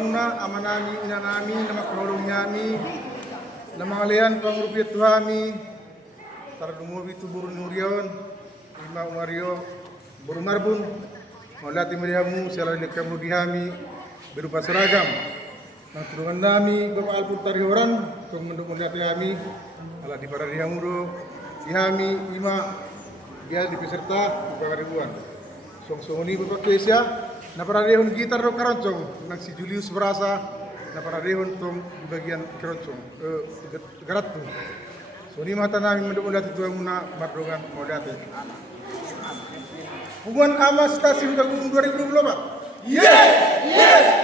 muna amanami inanami nama kahulung nyami nama alian pangrupiat tuhami tardumubi tu burun nurion ima umario burun marbun maulati merihamu selain kamu dihami berupa seragam nah turungan nami bapak alpur tarihoran untuk mendukung kami ala di para dihamuro dihami ima dia di peserta beberapa ribuan song-song ini bapak Kesia na para rehon gitar ro karoncong nang si Julius berasa na para rehon tong di bagian karoncong garat tu so ni mata nami mendukung dati tuang muna madrongan mau dati hubungan amas stasiun Dagung 2024 Yes! Yes!